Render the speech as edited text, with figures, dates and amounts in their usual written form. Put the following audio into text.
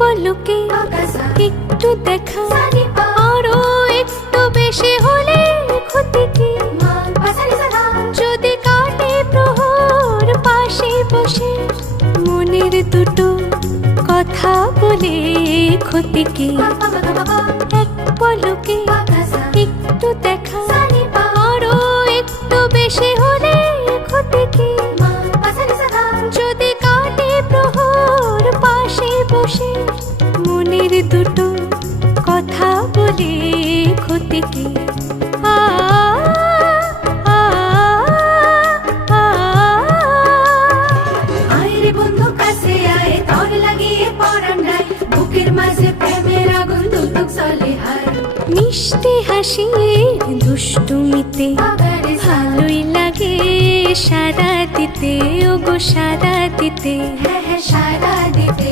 পলকে একটু দেখা আরো একটু বেশি হলে ক্ষতি কি? যদি কাটে প্রহর পাশে বসে মনের দুটো কথা বলে ক্ষতি কি? এক পলকে একটু দেখা আরো একটু বেশি হলে ক্ষতি কি? যদি কাটে প্রহর পাশে বসে মনের দুটো কথা বলে ক্ষতি কি? আ আ আ আয় রে বন্ধু কাছে আয়, তর লাগিয়ে পরাণ নাই, বুকের মাঝে প্রেমের আগুন দুটুক জ্বলে হায়। মিষ্টি হাসি দুষ্টুমিতে ভালোই লাগে সারা দিতে, ওগো সারা দিতে। হ্যাঁ হ্যাঁ সারা দিতে